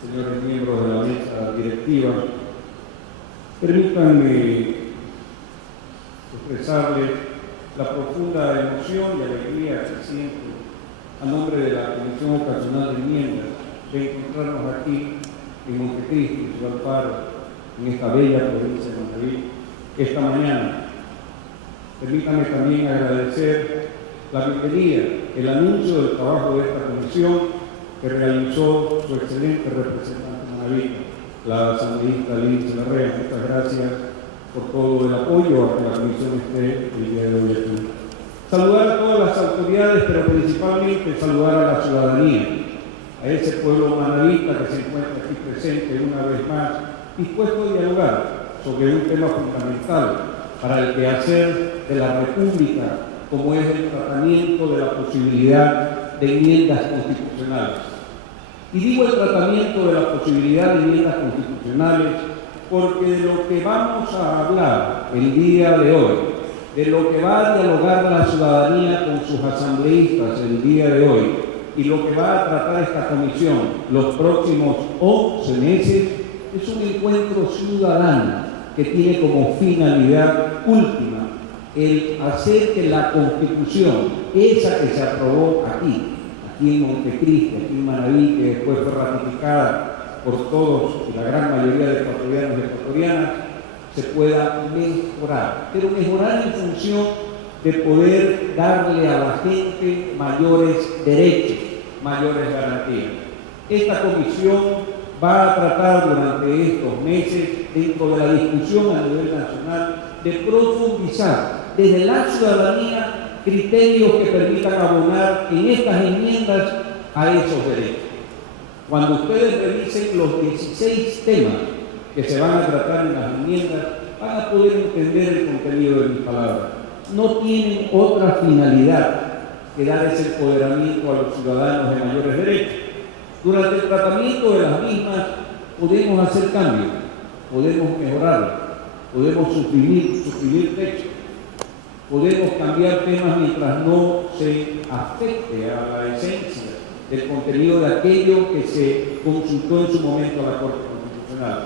señores miembros de la mesa directiva, permítanme expresarles la profunda emoción y alegría que siento a nombre de la Comisión Ocasional de Enmiendas de encontrarnos aquí en Montecristi, Ciudad Amparo, en esta bella provincia de Manaví, esta mañana. Permítanme también agradecer la bienvenida, el anuncio del trabajo de esta comisión que realizó su excelente representante manavita, la asambleísta Lindsay Larrea. Muchas gracias por todo el apoyo a que la comisión esté el día de hoy aquí. Saludar a todas las autoridades, pero principalmente saludar a la ciudadanía, a ese pueblo manavita que se encuentra aquí presente una vez más, dispuesto a dialogar sobre un tema fundamental para el quehacer de la República, como es el tratamiento de la posibilidad de enmiendas constitucionales. Y digo el tratamiento de la posibilidad de enmiendas constitucionales porque de lo que vamos a hablar el día de hoy, de lo que va a dialogar la ciudadanía con sus asambleístas el día de hoy y lo que va a tratar esta comisión los próximos 11 meses, es un encuentro ciudadano que tiene como finalidad última el hacer que la Constitución, esa que se aprobó aquí en Montecristi, aquí en Manaví, que después fue ratificada por todos y la gran mayoría de ecuatorianos y ecuatorianas, se pueda mejorar, pero mejorar en función de poder darle a la gente mayores derechos, mayores garantías. Esta comisión va a tratar durante estos meses, dentro de la discusión a nivel nacional, de profundizar desde la ciudadanía criterios que permitan abonar en estas enmiendas a esos derechos. Cuando ustedes revisen los 16 temas que se van a tratar en las enmiendas, van a poder entender el contenido de mis palabras. No tienen otra finalidad que dar ese empoderamiento a los ciudadanos de mayores derechos. Durante el tratamiento de las mismas podemos hacer cambios, podemos mejorarlas, podemos suprimir textos, podemos cambiar temas mientras no se afecte a la esencia del contenido de aquello que se consultó en su momento a la Corte Constitucional.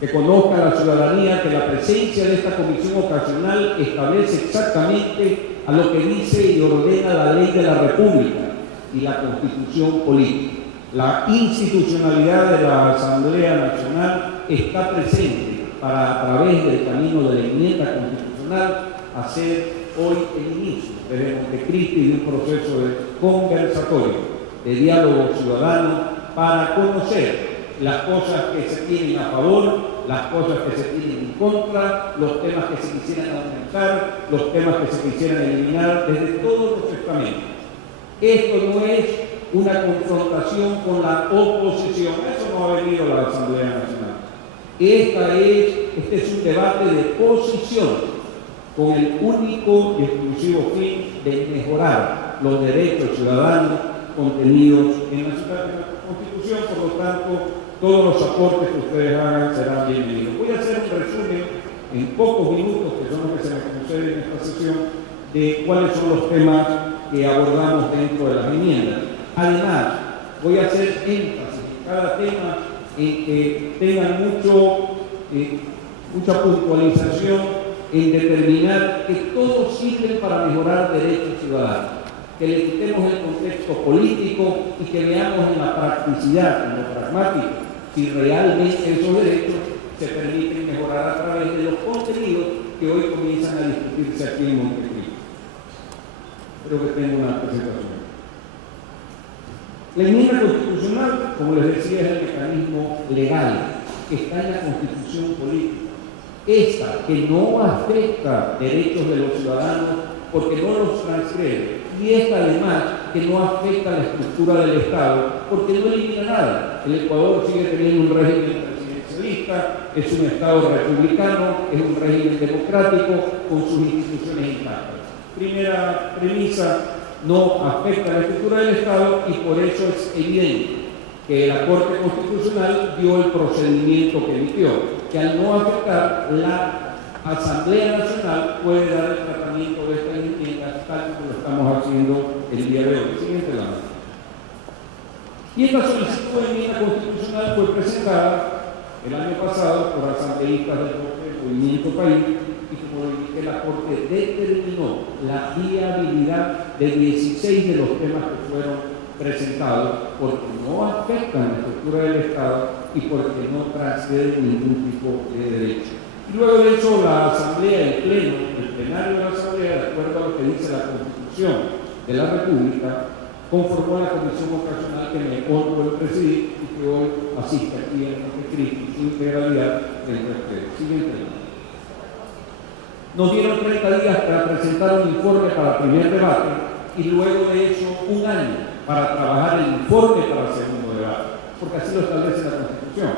Que conozca la ciudadanía que la presencia de esta comisión ocasional establece exactamente a lo que dice y ordena la ley de la República y la Constitución política. La institucionalidad de la Asamblea Nacional está presente para, a través del camino de la enmienda constitucional, hacer hoy el inicio desde Montecristi de un proceso de conversatorio, de diálogo ciudadano, para conocer las cosas que se tienen a favor, las cosas que se tienen en contra, los temas que se quisieran aumentar, los temas que se quisieran eliminar, desde todos los estamentos. Esto no es una confrontación con la oposición, eso no ha venido a la Asamblea Nacional. Este es un debate de posición, con el único y exclusivo fin de mejorar los derechos ciudadanos contenidos en la Constitución. Por lo tanto, todos los aportes que ustedes hagan serán bienvenidos. Voy a hacer un resumen en pocos minutos, que son los que se me conceden en esta sesión, de cuáles son los temas que abordamos dentro de las enmiendas. Además, voy a hacer énfasis en cada tema en que tengan mucha puntualización en determinar que todos sirven para mejorar derechos ciudadanos, que le quitemos el contexto político y que veamos en la practicidad, en lo pragmático, si realmente esos derechos se permiten mejorar a través de los contenidos que hoy comienzan a discutirse aquí en Montecristi. Creo que tengo una presentación. La enmienda constitucional, como les decía, es el mecanismo legal que está en la Constitución política. Esta que no afecta derechos de los ciudadanos porque no los transgrede, y esta además que no afecta la estructura del Estado porque no elimina nada. El Ecuador sigue teniendo un régimen presidencialista, es un Estado republicano, es un régimen democrático con sus instituciones intactas. Primera premisa, no afecta la estructura del Estado y por eso es evidente que la Corte Constitucional dio el procedimiento que emitió, que al no afectar, la Asamblea Nacional puede dar el tratamiento de esta enmienda tal como lo estamos haciendo el día de hoy. Siguiente lado. Y esta solicitud de enmienda constitucional Nacional fue presentada el año pasado por asambleístas del Movimiento País y, como dije, la Corte determinó la viabilidad de 16 de los temas que fueron presentados porque no afectan la estructura del Estado y porque no transgreden ningún tipo de derecho. Y luego de eso, la Asamblea, el plenario de la Asamblea, de acuerdo a lo que dice la Constitución de la República, conformó la comisión ocasional que me honro de presidir y que hoy asiste aquí en Montecristi, su integralidad del respeto. Siguiente. Nos dieron 30 días para presentar un informe para el primer debate y luego de eso un año para trabajar el informe para el segundo debate, porque así lo establece la Constitución.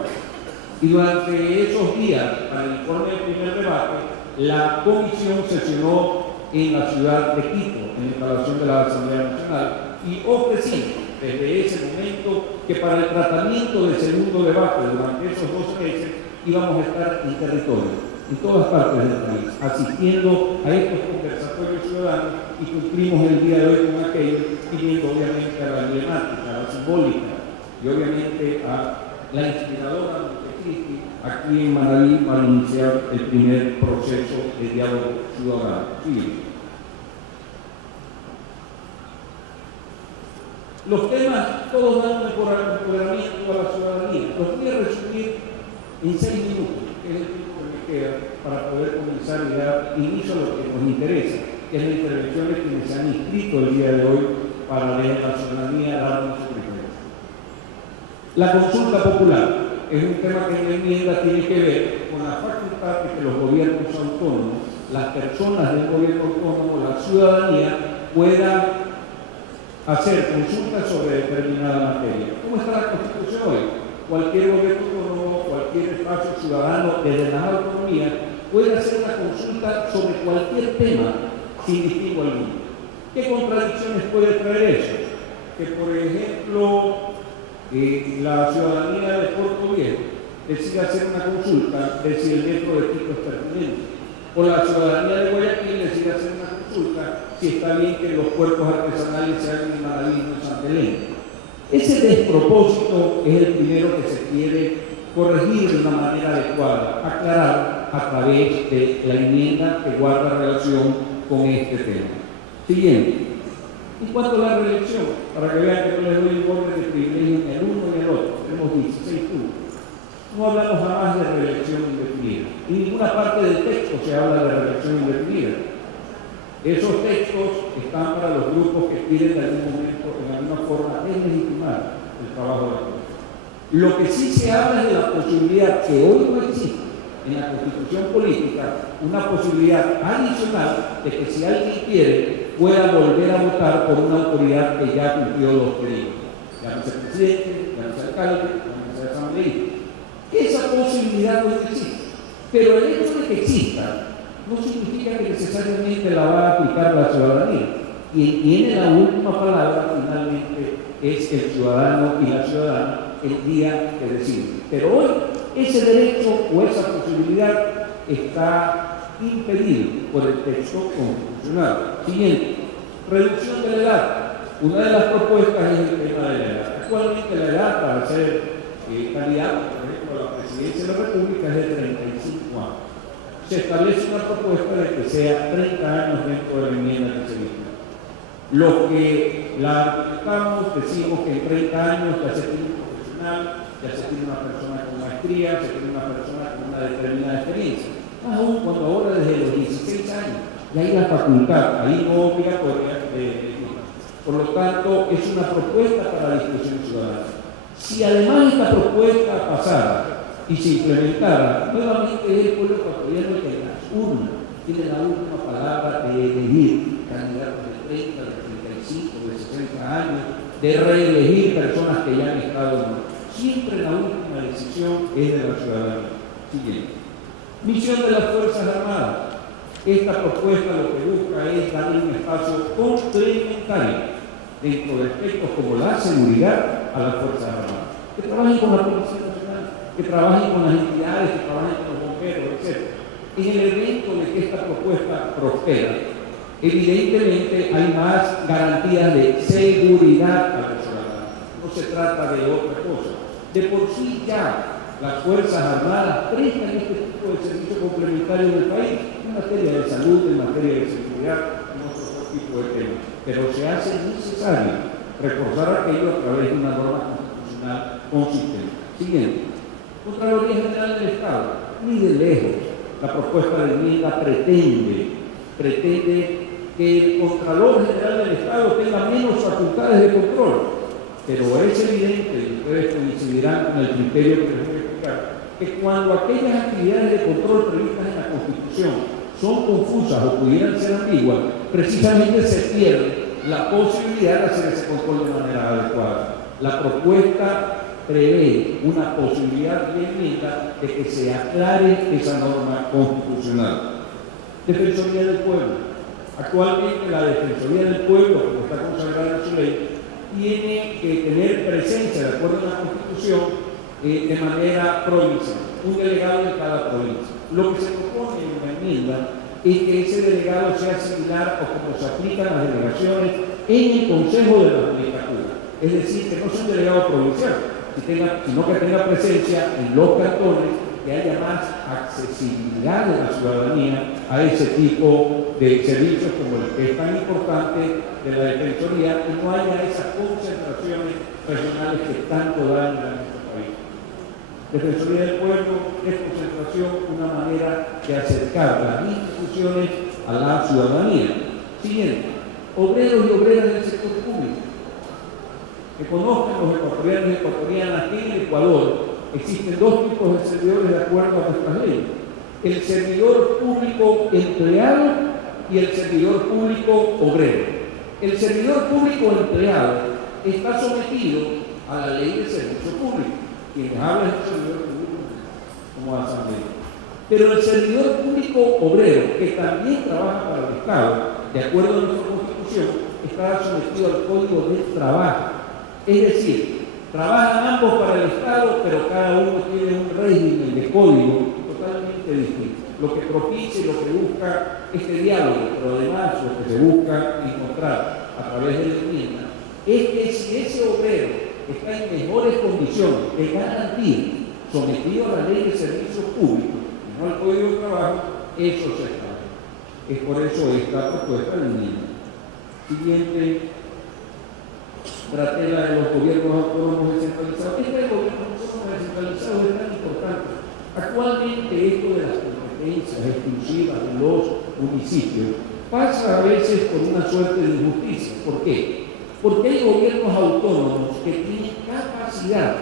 Y durante esos días, para el informe del primer debate, la comisión sesionó en la ciudad de Quito, en la instalación de la Asamblea Nacional, y ofrecí desde ese momento que para el tratamiento del segundo debate durante esos 12 meses íbamos a estar en territorio, en todas partes del país, asistiendo a estos conversatorios ciudadanos y cumplimos el día de hoy con aquello, pidiendo obviamente a la emblemática, a la simbólica y obviamente a la inspiradora Montecristi aquí en Manaví para iniciar el primer proceso de diálogo ciudadano. Sí. Los temas todos dan un empoderamiento a la ciudadanía. Los voy a resumir en 6 minutos, que es el tiempo que me queda para poder comenzar y dar inicio a lo que nos interesa, que es la intervención de quienes se han inscrito el día de hoy para leer a la ciudadanía darnos su preferencia. La consulta popular es un tema que en la enmienda tiene que ver con la facultad de que los gobiernos autónomos, las personas del gobierno autónomo, la ciudadanía, puedan hacer consultas sobre determinada materia. ¿Cómo está la Constitución hoy? Cualquier gobierno autónomo, cualquier espacio ciudadano desde las autonomías puede hacer una consulta sobre cualquier tema sin distingo alguno. ¿Qué contradicciones puede traer eso? Que, por ejemplo, la ciudadanía de Puerto Viejo decida hacer una consulta de si el metro de Quito es pertinente, o la ciudadanía de Guayaquil decida hacer una consulta si está bien que los puertos artesanales se hagan en Manaví y en Santa Elena. Ese despropósito es el primero que se quiere corregir de una manera adecuada, aclarar a través de la enmienda que guarda relación con este tema. Siguiente. En cuanto a la reelección, para que vean que no les doy orden de privilegio en el uno y en el otro, tenemos 16 turnos. No hablamos jamás de reelección indefinida. En ninguna parte del texto se habla de reelección indefinida. Esos textos están para los grupos que quieren de algún momento, en alguna forma, deslegitimar el trabajo de la Corte. Lo que sí se habla es de la posibilidad que hoy no existe en la Constitución política, una posibilidad adicional de que si alguien quiere pueda volver a votar por una autoridad que ya cumplió los pedidos. Ya no sea presidente, ya no sea alcalde, ya no sea asambleísta. Esa posibilidad no existe. Pero el hecho de que exista no significa que necesariamente la va a aplicar la ciudadanía. Quien tiene la última palabra finalmente es el ciudadano y la ciudadana el día que decide. Pero hoy ese derecho o esa posibilidad está impedido por el texto constitucional. Siguiente, reducción de la edad. Una de las propuestas es el tema de la edad. Actualmente la edad para ser candidato, por ejemplo, a la presidencia de la República es de 35 años. Se establece una propuesta de que sea 30 años dentro de la enmienda que se dice. Los que la aplicamos decimos que en 30 años ya se tiene un profesional, ya se tiene una persona con maestría, se tiene una persona con una determinada experiencia. Más aún cuando ahora desde los 16 años ya hay la facultad, ahí no obligatoria, por lo tanto es una propuesta para la discusión ciudadana. Si además esta propuesta pasara y se implementara, nuevamente es el pueblo ecuatoriano que en las urnas tiene la última palabra de elegir candidatos de 30, de 35, de 60 años, de reelegir personas que ya han estado. Siempre la última decisión es de la ciudadanía. Siguiente. Misión de las Fuerzas Armadas. Esta propuesta lo que busca es darle un espacio complementario dentro de aspectos como la seguridad a las Fuerzas Armadas. Que trabajen con la Policía Nacional, que trabajen con las entidades, que trabajen con los bomberos, etc. En el evento de que esta propuesta prospera, evidentemente hay más garantías de seguridad a los ciudadanos. No se trata de otra cosa. De por sí ya las Fuerzas Armadas prestan este tipo de servicio complementario en el país, en materia de salud, en materia de seguridad, en otro tipo de temas. Pero se hace necesario reforzar aquello a través de una norma constitucional consistente. Siguiente. Contraloría General del Estado, ni de lejos la propuesta de enmienda pretende que el Contralor General del Estado tenga menos facultades de control, pero es evidente, y ustedes coincidirán con el criterio que les voy a explicar, que cuando aquellas actividades de control previstas en la Constitución son confusas o pudieran ser ambiguas, precisamente se pierde la posibilidad de hacer ese control de manera adecuada. La propuesta prevé una posibilidad de enmienda de que se aclare esa norma constitucional. Defensoría del Pueblo. Actualmente la Defensoría del Pueblo, como está consagrada en su ley, tiene que tener presencia, de acuerdo a la Constitución, de manera provincial, un delegado de cada provincia. Lo que se propone en la enmienda es que ese delegado sea similar o como se aplican las delegaciones en el Consejo de la Judicatura. Es decir, que no sea un delegado provincial, sino que tenga presencia en los cantones, que haya más accesibilidad de la ciudadanía a ese tipo de servicios como el que es tan importante de la Defensoría, y no haya esas concentraciones regionales que tanto dañan a nuestro país. Defensoría del Pueblo es concentración, una manera de acercar las instituciones a la ciudadanía. Siguiente, obreros y obreras del sector público. Que conozcan los ecuatorianos y ecuatorianas que en el Ecuador existen dos tipos de servidores de acuerdo a nuestras leyes: el servidor público empleado y el servidor público obrero. El servidor público empleado está sometido a la ley de servicio público. Quien habla es el servidor público como asamblea. Pero el servidor público obrero, que también trabaja para el Estado, de acuerdo a nuestra Constitución, está sometido al Código de Trabajo. Es decir, trabajan ambos para el Estado, pero cada uno tiene un régimen de código totalmente distinto. Lo que propicia y lo que busca este diálogo, pero además lo que se busca encontrar a través de la enmienda, es que si ese obrero está en mejores condiciones de garantía, sometido a la ley de servicios públicos, y no al Código de Trabajo, eso se establece. Es por eso esta propuesta de enmienda. Siguiente. Tratela de los gobiernos autónomos descentralizados. Este gobierno autónomo descentralizado es tan importante. Actualmente esto de las competencias exclusivas de los municipios pasa a veces por una suerte de injusticia. ¿Por qué? Porque hay gobiernos autónomos que tienen capacidad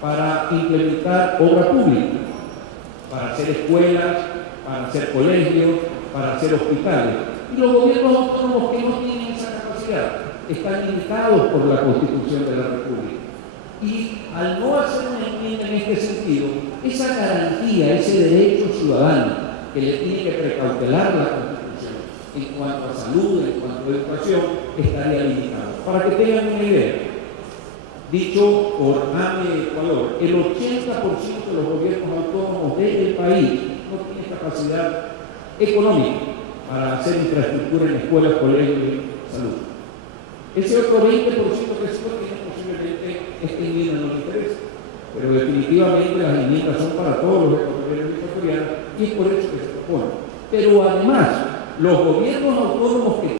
para implementar obra pública, para hacer escuelas, para hacer colegios, para hacer hospitales. Y los gobiernos autónomos que no tienen esa capacidad están limitados por la Constitución de la República. Y al no hacer una enmienda en este sentido, esa garantía, ese derecho ciudadano que le tiene que precautelar la Constitución en cuanto a salud, en cuanto a educación, estaría limitado. Para que tengan una idea, dicho por AME Ecuador, el 80% de los gobiernos autónomos del país no tienen capacidad económica para hacer infraestructura en escuelas, colegios y salud. Ese otro 20% que sí lo tiene, posiblemente esta enmienda no le interesa, pero definitivamente las enmiendas son para todos los ecuatorianos y ecuatorianas, y es por eso que se propone. Pero además, los gobiernos autónomos que